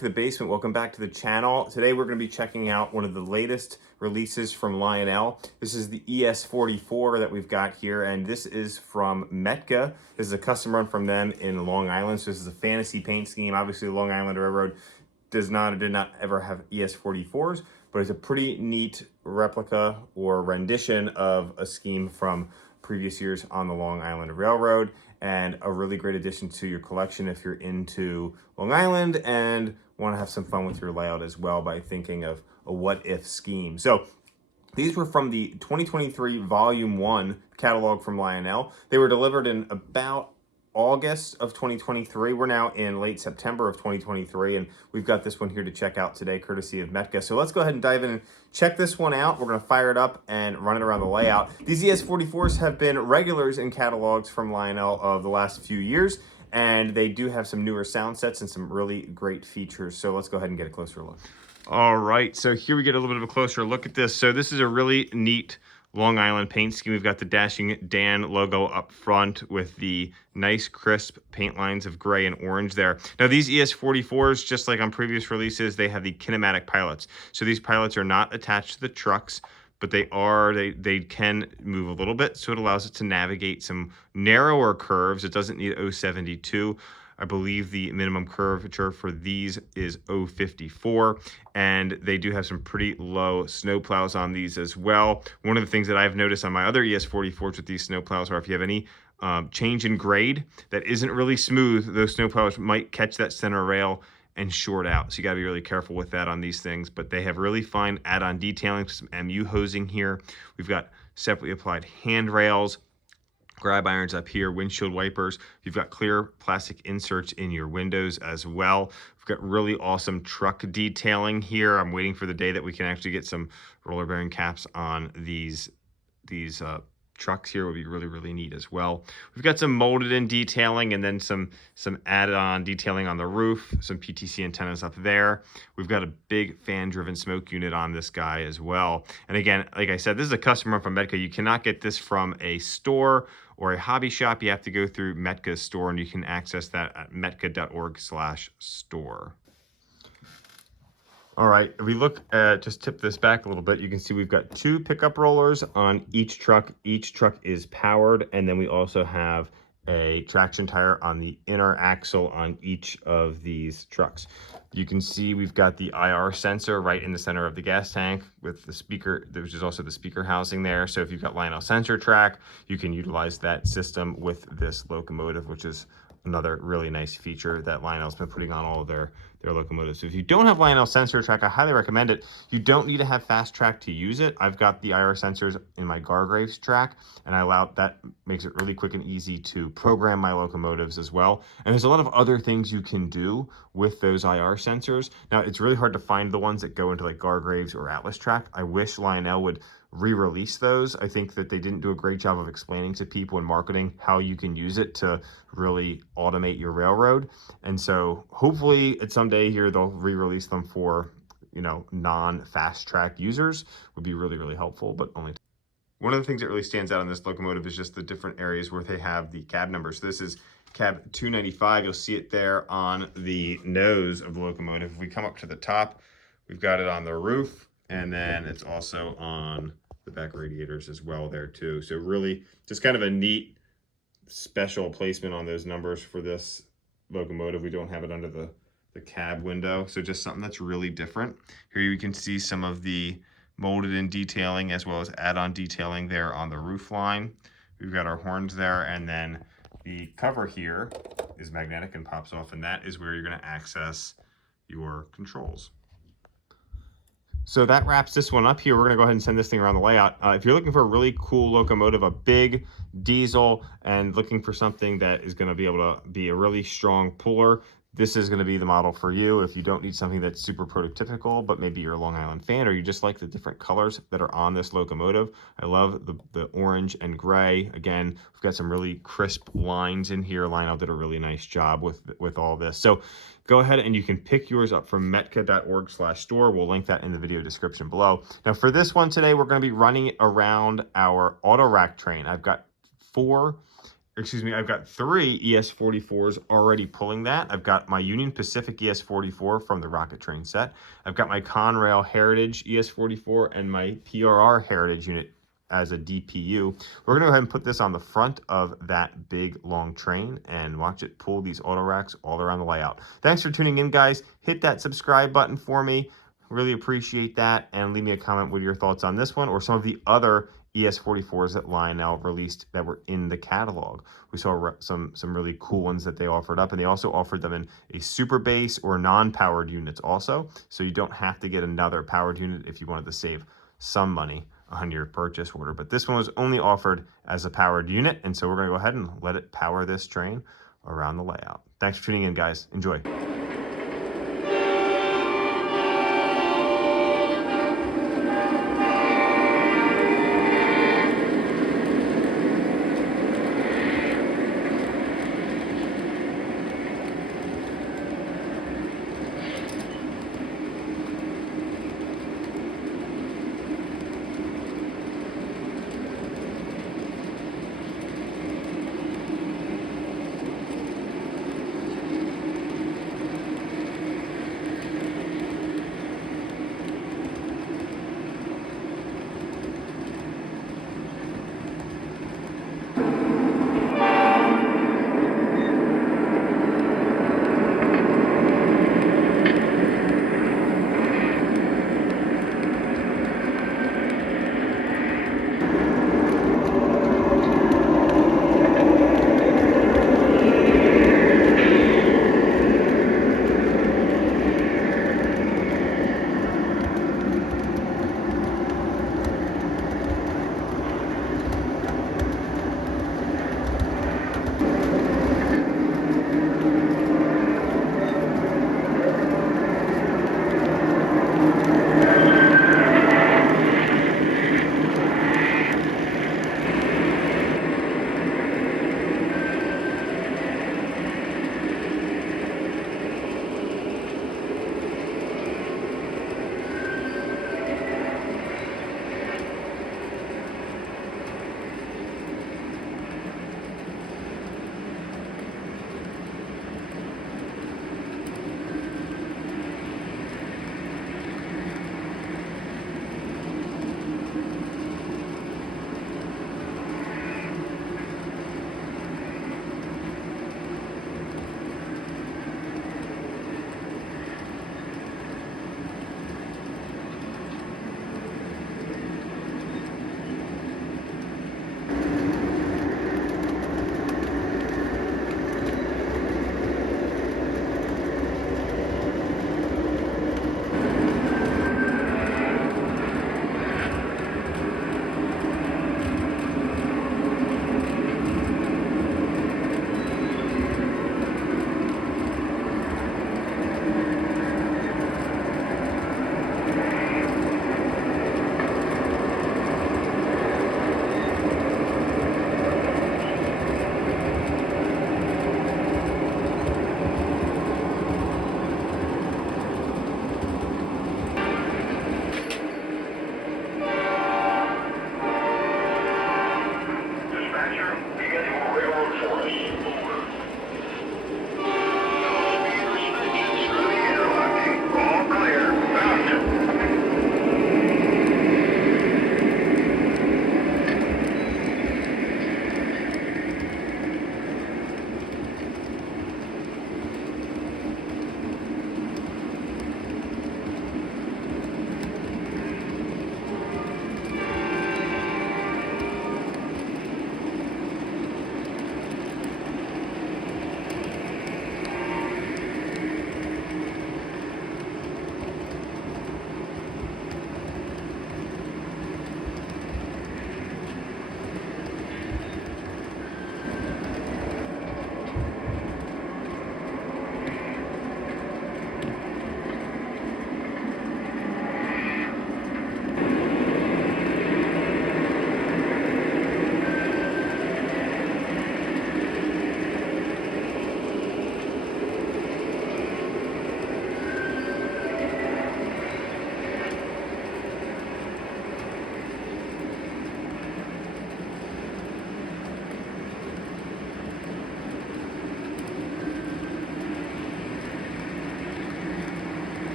to the basement. Welcome back to the channel. Today we're going to be checking out one of the latest releases from Lionel. This is the ES44 that we've got here, and this is from Metka. This is a custom run from them in Long Island. So this is a fantasy paint scheme. Obviously, the Long Island Railroad did not ever have ES44s, but it's a pretty neat replica or rendition of a scheme from previous years on the Long Island Railroad, and a really great addition to your collection if you're into Long Island and want to have some fun with your layout as well by thinking of a what-if scheme. So these were from the 2023 Volume 1 catalog from Lionel. They were delivered in about August of 2023. We're now in late September of 2023, and we've got this one here to check out today, courtesy of Metka. So let's go ahead and dive in and check this one out. We're going to fire it up and run it around the layout. These ES44s have been regulars in catalogs from Lionel of the last few years, and they do have some newer sound sets and some really great features. So let's go ahead and get a closer look. All right, so here we get a little bit of a closer look at this. So this is a really neat Long Island paint scheme. We've got the Dashing Dan logo up front with the nice crisp paint lines of gray and orange there. Now these ES44s, just like on previous releases, they have the kinematic pilots. So these pilots are not attached to the trucks, but they can move a little bit, so it allows it to navigate some narrower curves. It doesn't need 072. I believe the minimum curvature for these is 054, and they do have some pretty low snow plows on these as well. One of the things that I've noticed on my other ES44s with these snow plows are if you have any change in grade that isn't really smooth, those snow plows might catch that center rail and short out. So you gotta be really careful with that on these things, but they have really fine add-on detailing, some MU hosing here. We've got separately applied handrails, grab irons up here, windshield wipers. You've got clear plastic inserts in your windows as well. We've got really awesome truck detailing here. I'm waiting for the day that we can actually get some roller bearing caps on these trucks here. Would be really, really neat as well. We've got some molded in detailing and then some added on detailing on the roof, some PTC antennas up there. We've got a big fan driven smoke unit on this guy as well. And again, like I said, this is a custom run from Metka. You cannot get this from a store or a hobby shop. You have to go through Metka's store, and you can access that at metka.org/store. All right, if we look at, just tip this back a little bit, you can see we've got 2 pickup rollers on each truck. Each truck is powered, and then we also have a traction tire on the inner axle on each of these trucks. You can see we've got the IR sensor right in the center of the gas tank with the speaker, which is also the speaker housing there. So if you've got Lionel sensor track, you can utilize that system with this locomotive, which is another really nice feature that Lionel's been putting on all of their locomotives. So if you don't have Lionel sensor track, I highly recommend it. You don't need to have fast track to use it. I've got the IR sensors in my Gargraves track, and that makes it really quick and easy to program my locomotives as well. And there's a lot of other things you can do with those IR sensors. Now, it's really hard to find the ones that go into like Gargraves or Atlas track. I wish Lionel would re-release those. I think that they didn't do a great job of explaining to people and marketing how you can use it to really automate your railroad. And so hopefully at some day here they'll re-release them for, you know, non-fast track users. Would be really, really helpful, but only. One of the things that really stands out on this locomotive is just the different areas where they have the cab numbers. So this is cab 295. You'll see it there on the nose of the locomotive. If we come up to the top, we've got it on the roof, and then it's also on the back radiators as well there too. So really just kind of a neat special placement on those numbers for this locomotive. We don't have it under the cab window, so just something that's really different. Here you can see some of the molded in detailing as well as add-on detailing there on the roof line. We've got our horns there, and then the cover here is magnetic and pops off, and that is where you're going to access your controls. So that wraps this one up here. We're going to go ahead and send this thing around the layout. If you're looking for a really cool locomotive, a big diesel, and looking for something that is going to be able to be a really strong puller, this is going to be the model for you. If you don't need something that's super prototypical, but maybe you're a Long Island fan or you just like the different colors that are on this locomotive. I love the orange and gray. Again, we've got some really crisp lines in here. Lionel did a really nice job with all this. So go ahead and you can pick yours up from metka.org/store. We'll link that in the video description below. Now for this one today, we're going to be running it around our auto rack train. I've got 4 excuse me, I've got 3 ES44s already pulling that. I've got my Union Pacific ES44 from the Rocket Train set. I've got my Conrail Heritage ES44 and my PRR Heritage unit as a DPU. We're gonna go ahead and put this on the front of that big long train and watch it pull these auto racks all around the layout. Thanks for tuning in, guys. Hit that subscribe button for me. Really appreciate that, and leave me a comment with your thoughts on this one or some of the other ES44s that Lionel released that were in the catalog. We saw some really cool ones that they offered up, and they also offered them in a super base or non-powered units also, so you don't have to get another powered unit if you wanted to save some money on your purchase order. But this one was only offered as a powered unit, and so we're going to go ahead and let it power this train around the layout. Thanks for tuning in, guys. Enjoy. Dispatcher, beginning railroad for us.